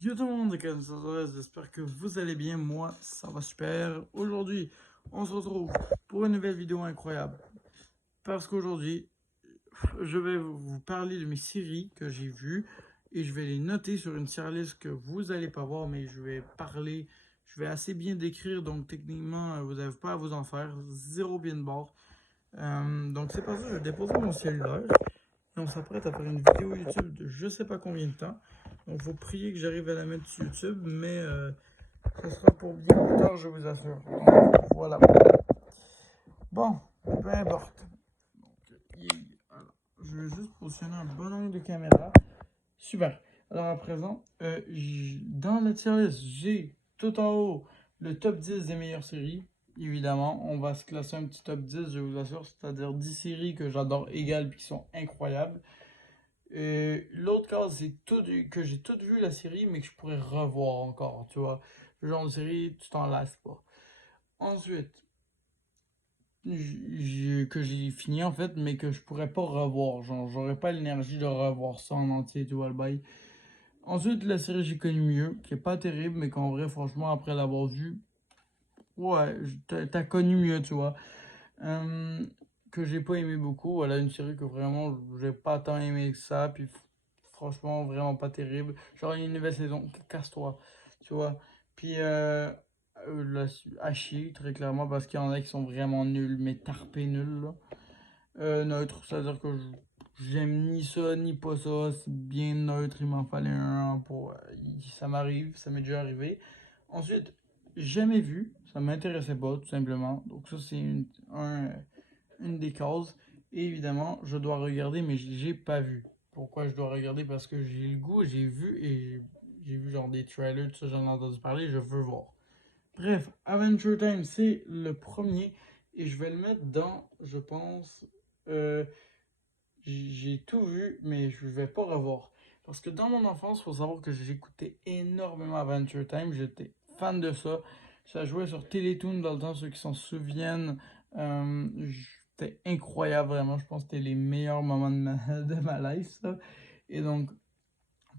Yo tout le monde, c'est Kevin Santos, j'espère que vous allez bien, moi ça va super. Aujourd'hui, on se retrouve pour une nouvelle vidéo incroyable. Parce qu'aujourd'hui, je vais vous parler de mes séries que j'ai vues et je vais les noter sur une tier list que vous n'allez pas voir, mais je vais assez bien décrire, donc techniquement, vous n'avez pas à vous en faire, zéro bien de bord. Donc c'est pas ça, je vais déposer mon cellulaire et on s'apprête à faire une vidéo YouTube de je sais pas combien de temps. Donc faut prier que j'arrive à la mettre sur YouTube, mais ce sera pour bien plus tard, je vous assure. Donc, voilà. Bon, peu importe. Alors, je vais juste positionner un bon angle de caméra. Super. Alors à présent, dans la tier list, j'ai tout en haut le top 10 des meilleures séries. Évidemment, on va se classer un petit top 10, je vous assure, c'est-à-dire 10 séries que j'adore égales et qui sont incroyables. L'autre cas, c'est que j'ai tout vu la série, mais que je pourrais revoir encore, tu vois. Le genre de série, tu t'en lasses pas. Ensuite, que j'ai fini en fait, mais que je pourrais pas revoir. Genre, j'aurais pas l'énergie de revoir ça en entier, tu vois le bail. Ensuite, la série J'ai connu mieux, qui est pas terrible, mais qu'en vrai, franchement, après l'avoir vue, ouais, t'as connu mieux, tu vois. Euh, que j'ai pas aimé beaucoup. Voilà, une série que vraiment, j'ai pas tant aimé que ça. Puis franchement, vraiment pas terrible. Genre, une nouvelle saison, casse-toi, tu vois. Puis, à chier, très clairement, parce qu'il y en a qui sont vraiment nuls, mais tarpés nuls, là. Neutre, c'est-à-dire que j'aime ni ça, ni pas ça. C'est bien neutre, il m'en fallait un pour. Ça m'arrive, ça m'est déjà arrivé. Ensuite, jamais vu, ça m'intéressait pas, tout simplement. Donc, ça, c'est une des causes. Et évidemment, je dois regarder, mais j'ai pas vu. Pourquoi je dois regarder? Parce que j'ai le goût, j'ai vu et j'ai vu genre des trailers, tout ça, j'en ai entendu parler, je veux voir. Bref, Adventure Time, c'est le premier et je vais le mettre dans, je pense, euh, j'ai tout vu, mais je vais pas revoir. Parce que dans mon enfance, il faut savoir que j'écoutais énormément Adventure Time, j'étais fan de ça. Ça jouait sur Télétoon dans le temps, ceux qui s'en souviennent. C'était incroyable, vraiment. Je pense que c'était les meilleurs moments de ma life, ça. Et donc,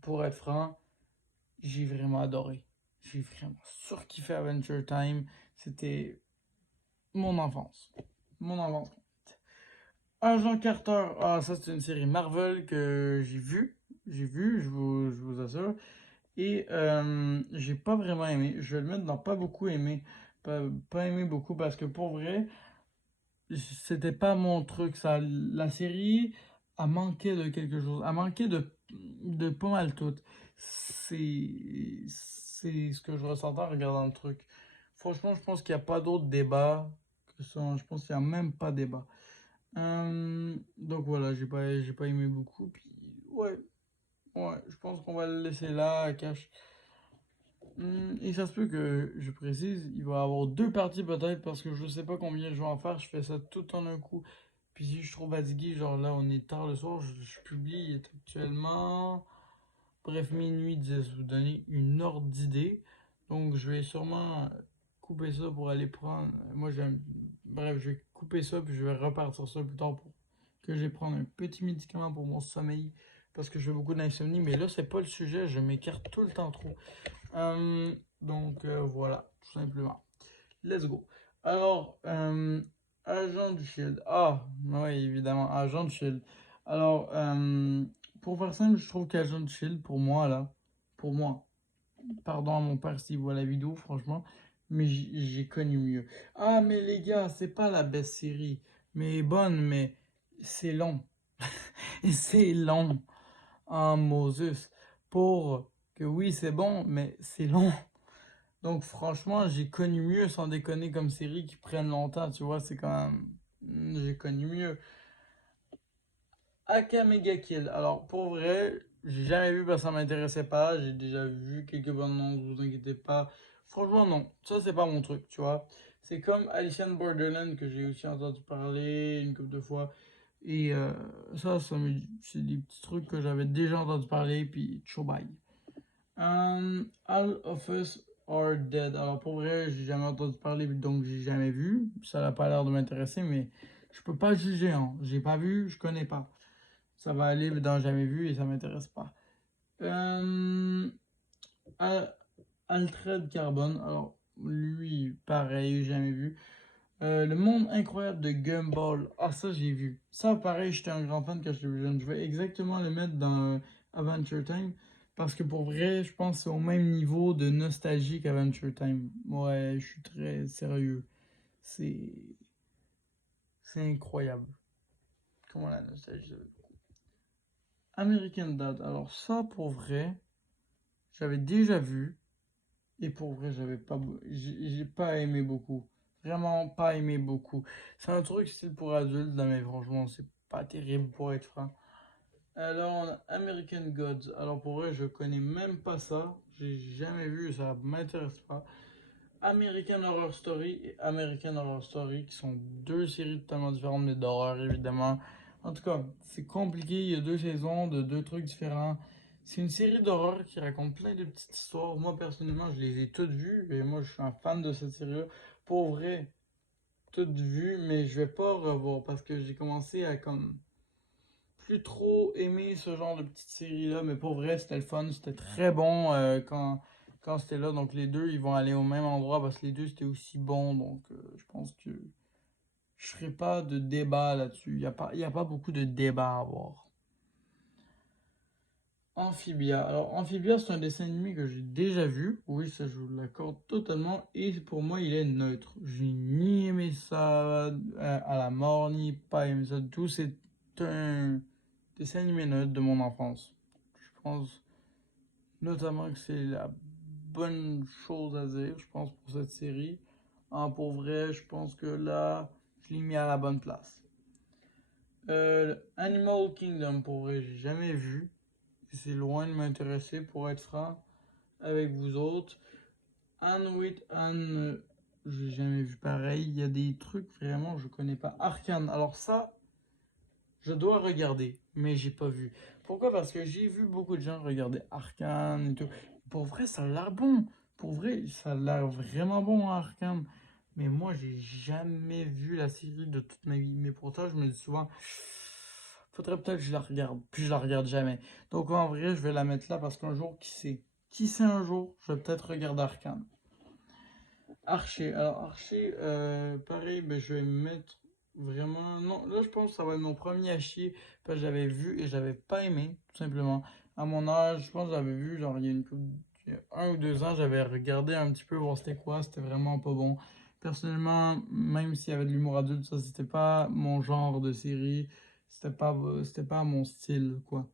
pour être franc, j'ai vraiment adoré. J'ai vraiment surkiffé Adventure Time. C'était mon enfance. Mon enfance. Agent Carter, ah, ça c'est une série Marvel que je vous assure. Et j'ai pas vraiment aimé. Je vais le mettre dans pas beaucoup aimé. Pas aimé beaucoup parce que pour vrai, c'était pas mon truc. Ça, la série a manqué de quelque chose. A manqué de pas mal tout. C'est ce que je ressentais en regardant le truc. Franchement, je pense qu'il n'y a pas d'autre débat que ça. Je pense qu'il n'y a même pas débat. Donc voilà, j'ai pas aimé beaucoup. Puis ouais, ouais, je pense qu'on va le laisser là, à cache. Et ça se peut que, je précise, il va y avoir deux parties peut-être parce que je sais pas combien je vais en faire. Je fais ça tout en un coup. Puis si je suis trop fatigué, genre là on est tard le soir, je publie il est actuellement, bref, minuit, 10, vous donner une ordre d'idée. Donc je vais sûrement couper ça pour aller prendre. Moi j'aime. Bref, je vais couper ça puis je vais repartir ça plus tard pour que je vais prendre un petit médicament pour mon sommeil parce que je fais beaucoup d'insomnie. Mais là, c'est pas le sujet, je m'écarte tout le temps trop. Donc voilà, tout simplement. Let's go. Alors, Agent du Shield. Ah, oui, évidemment, Agent du Shield. Alors, pour faire simple, je trouve qu'Agent du Shield, pour moi, là, pour moi, pardon à mon père s'il voit la vidéo, franchement, mais j'ai connu mieux. Ah, mais les gars, c'est pas la best série, mais bonne, mais c'est long. C'est long. Ah, Moses. Pour que oui, c'est bon, mais c'est long. Donc franchement, j'ai connu mieux sans déconner comme série qui prennent longtemps, tu vois, c'est quand même. J'ai connu mieux. Aka Mega Kill. Alors pour vrai, j'ai jamais vu parce que ça m'intéressait pas. J'ai déjà vu quelques bandes annonces, vous inquiétez pas. Franchement, non. Ça, c'est pas mon truc, tu vois. C'est comme Alice in Borderland que j'ai aussi entendu parler une couple de fois. Et c'est des petits trucs que j'avais déjà entendu parler, puis ciao bye. All of Us Are Dead. Alors pour vrai, j'ai jamais entendu parler, donc j'ai jamais vu. Ça n'a pas l'air de m'intéresser, mais je peux pas juger, hein. J'ai pas vu, je connais pas. Ça va aller dans jamais vu et ça m'intéresse pas. Euh, Altered Carbon, alors lui, pareil, jamais vu. Le monde incroyable de Gumball, ah ça j'ai vu. Ça pareil, j'étais un grand fan quand j'étais plus jeune. Je vais exactement le mettre dans Adventure Time. Parce que pour vrai, je pense que c'est au même niveau de nostalgie qu'Adventure Time. Ouais, je suis très sérieux. C'est c'est incroyable. Comment la nostalgie. American Dad, alors ça pour vrai, j'avais déjà vu. Et pour vrai, j'ai pas aimé beaucoup. Vraiment pas aimé beaucoup. C'est un truc style pour adultes, là, mais franchement, c'est pas terrible pour être franc. Alors, on a American Gods. Alors, pour vrai, je connais même pas ça. J'ai jamais vu, ça m'intéresse pas. American Horror Story et American Horror Story, qui sont deux séries totalement différentes, mais d'horreur, évidemment. En tout cas, c'est compliqué. Il y a deux saisons de deux trucs différents. C'est une série d'horreur qui raconte plein de petites histoires. Moi, personnellement, je les ai toutes vues. Et moi, je suis un fan de cette série-là. Pour vrai, toutes vues, mais je vais pas revoir parce que j'ai commencé à comme plus trop aimer ce genre de petites séries-là. Mais pour vrai, c'était le fun. C'était très bon quand c'était là. Donc, les deux, ils vont aller au même endroit parce que les deux, c'était aussi bon. Donc, je pense que je ferai pas de débat là-dessus. Il y a pas beaucoup de débat à avoir. Amphibia. Alors, Amphibia, c'est un dessin animé que j'ai déjà vu. Oui, ça, je vous l'accorde totalement. Et pour moi, il est neutre. J'ai ni aimé ça à la mort, ni pas aimé ça du tout. C'est un dessin animé neutre de mon enfance. Je pense notamment que c'est la bonne chose à dire, je pense, pour cette série. Pour vrai, je pense que là, je l'ai mis à la bonne place. Animal Kingdom, pour vrai, j'ai jamais vu. C'est loin de m'intéresser, pour être franc, avec vous autres. Anne with Anne, j'ai jamais vu pareil. Il y a des trucs vraiment, je connais pas. Arcane, alors ça, je dois regarder, mais j'ai pas vu. Pourquoi? Parce que j'ai vu beaucoup de gens regarder Arcane et tout. Pour vrai, ça a l'air bon. Pour vrai, ça a l'air vraiment bon, Arcane. Mais moi, j'ai jamais vu la série de toute ma vie. Mais pourtant, je me dis souvent, faudrait peut-être que je la regarde. Puis je la regarde jamais. Donc en vrai, je vais la mettre là parce qu'un jour, qui sait? Qui sait un jour, je vais peut-être regarder Arcane. Archer. Alors, Archer, pareil, ben, je vais me mettre vraiment. Non, là, je pense que ça va être mon premier à chier. Parce que j'avais vu et j'avais pas aimé, tout simplement. À mon âge, je pense que j'avais vu, genre, il y a 1 ou 2 ans, j'avais regardé un petit peu voir c'était quoi. C'était vraiment pas bon. Personnellement, même s'il y avait de l'humour adulte, ça, c'était pas mon genre de série. C'était pas mon style, quoi.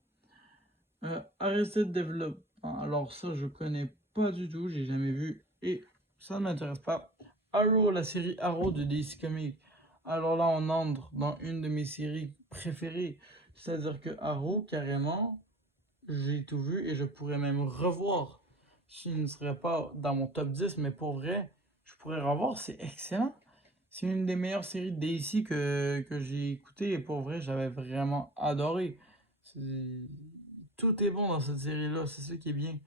Arrested Development. Alors ça, je connais pas du tout, j'ai jamais vu et ça ne m'intéresse pas. Arrow, la série Arrow de DC Comics. Alors là, on entre dans une de mes séries préférées. C'est-à-dire que Arrow, carrément, j'ai tout vu et je pourrais même revoir. Je ne serait pas dans mon top 10, mais pour vrai, je pourrais revoir, c'est excellent. C'est une des meilleures séries de DC que j'ai écoutées et pour vrai, j'avais vraiment adoré. C'est- Tout est bon dans cette série-là, c'est ce qui est bien.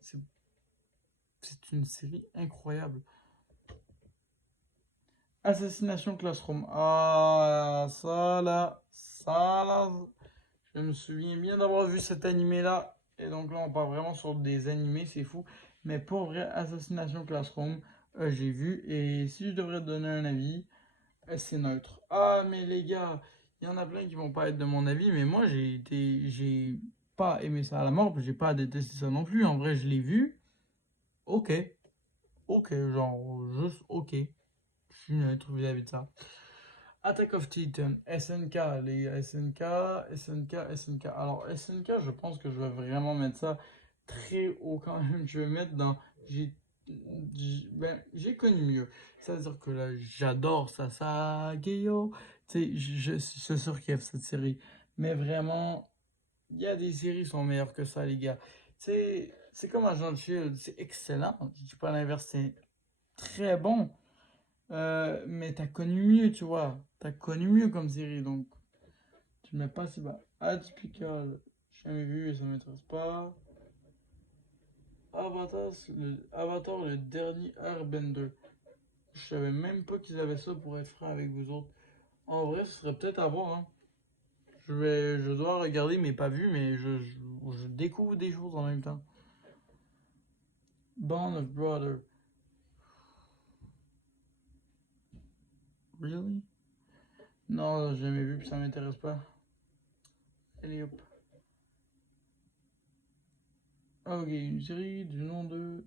C'est c'est une série incroyable. Assassination Classroom. Ah, ça là, je me souviens bien d'avoir vu cet animé-là. Et donc là, on part vraiment sur des animés, c'est fou. Mais pour vrai, Assassination Classroom, j'ai vu. Et si je devrais donner un avis, c'est neutre. Ah, mais les gars, il y en a plein qui vont pas être de mon avis, mais moi, j'ai pas aimé ça à la mort, puis j'ai pas détesté ça non plus. En vrai, je l'ai vu. Ok, ok, genre, juste ok. Je suis neutre vis-à-vis de ça. Attack of Titan, SNK, les gars, SNK, SNK, SNK. Alors, SNK, je pense que je vais vraiment mettre ça très haut quand même. Je vais mettre dans. J'ai j'ai connu mieux. C'est-à-dire que là, j'adore Sasageyo. Tu sais, je surkiffe cette série. Mais vraiment, il y a des séries qui sont meilleures que ça, les gars. Tu sais, c'est comme Agent de Shield, c'est excellent. Je dis pas l'inverse, c'est très bon. Mais t'as connu mieux, tu vois. T'as connu mieux comme série, donc tu le mets pas si bas. Atypical, j'ai jamais vu et ça m'intéresse pas. Avatar, le dernier Airbender. Je savais même pas qu'ils avaient ça pour être franc avec vous autres. En vrai, ce serait peut-être à voir, hein. Je dois regarder, mais pas vu, mais je découvre des choses en même temps. Band of Brothers. Really? Non, j'ai jamais vu, puis ça m'intéresse pas. Allez hop. Ok, une série du nom de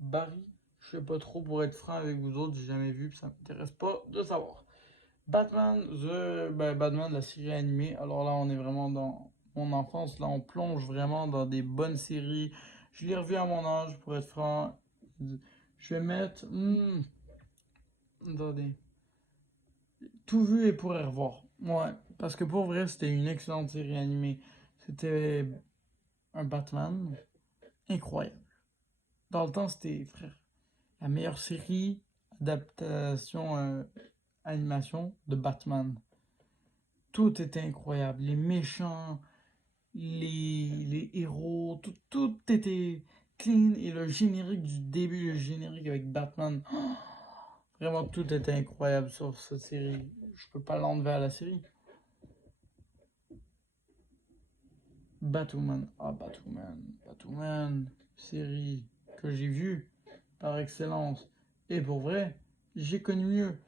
Barry. Je sais pas trop, pour être franc avec vous autres, j'ai jamais vu, puis ça m'intéresse pas de savoir. Batman, la série animée. Alors là, on est vraiment dans mon enfance. Là, on plonge vraiment dans des bonnes séries. Je l'ai revu à mon âge, pour être franc. Je vais mettre. Attendez. Tout vu et pourrait revoir. Ouais, parce que pour vrai, c'était une excellente série animée. C'était un Batman incroyable. Dans le temps, c'était, frère, la meilleure série adaptation animation de Batman. Tout était incroyable. Les méchants, les héros, tout était clean. Et le générique du début, le générique avec Batman, vraiment tout était incroyable sur cette série. Je peux pas l'enlever à la série. Batwoman. Ah, Batwoman, série que j'ai vue par excellence. Et pour vrai, j'ai connu mieux.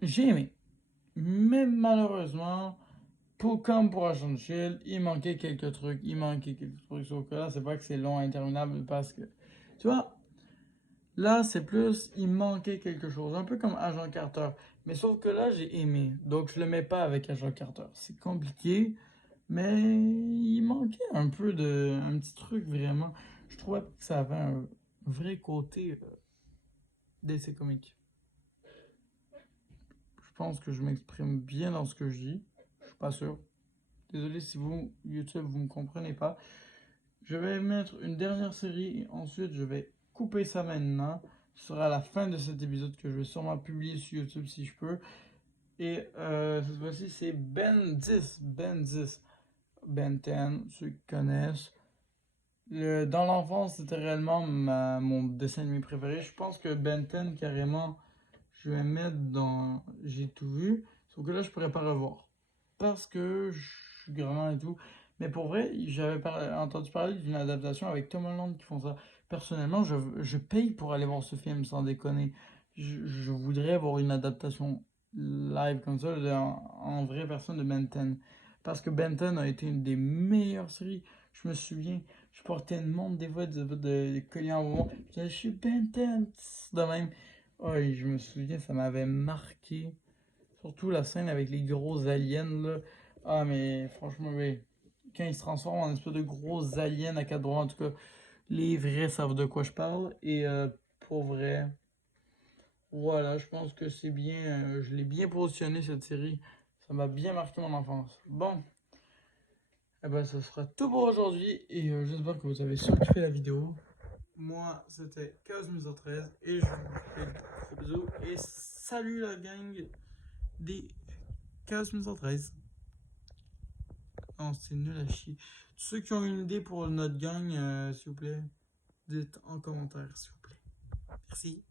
J'ai aimé. Mais malheureusement, comme pour Agent Shield, il manquait quelques trucs. Sauf que là, c'est pas que c'est long, interminable, parce que, tu vois, là, c'est plus, il manquait quelque chose. Un peu comme Agent Carter. Mais sauf que là, j'ai aimé. Donc, je le mets pas avec Agent Carter. C'est compliqué. Mais il manquait un petit truc vraiment. Je trouvais que ça avait un vrai côté d'essai comique. Je pense que je m'exprime bien dans ce que je dis. Je suis pas sûr. Désolé si vous, YouTube, vous me comprenez pas. Je vais mettre une dernière série et ensuite je vais couper ça maintenant. Ce sera la fin de cet épisode que je vais sûrement publier sur YouTube si je peux. Et cette fois-ci, c'est Ben 10. Ben 10. Ben 10, ceux qui connaissent. Dans l'enfance, c'était réellement mon dessin animé préféré. Je pense que Ben 10, carrément, je vais mettre dans J'ai tout vu. Sauf que là, je pourrais pas revoir. Parce que je suis grand et tout. Mais pour vrai, j'avais entendu parler d'une adaptation avec Tom Holland qui font ça. Personnellement, je paye pour aller voir ce film, sans déconner. Je voudrais voir une adaptation live comme ça, en vraie personne de Ben 10. Parce que Ben 10 a été une des meilleures séries. Je me souviens, je portais une montre des fois de collier en moment. Je suis Ben 10. De même. Oh, et je me souviens, ça m'avait marqué. Surtout la scène avec les gros aliens, là. Ah, mais franchement, oui. Quand ils se transforment en espèce de gros aliens à quatre bras, en tout cas, les vrais savent de quoi je parle. Et pour vrai, voilà, je pense que c'est bien. Je l'ai bien positionné, cette série. Ça m'a bien marqué mon enfance. Bon, eh ben, ce sera tout pour aujourd'hui. Et j'espère que vous avez surkiffé la vidéo. Moi, c'était Chaos13 et je vous fais de gros bisous. Et salut la gang des Chaos 13. Non, c'est nul à chier. Tous ceux qui ont une idée pour notre gang, s'il vous plaît, dites en commentaire, s'il vous plaît. Merci.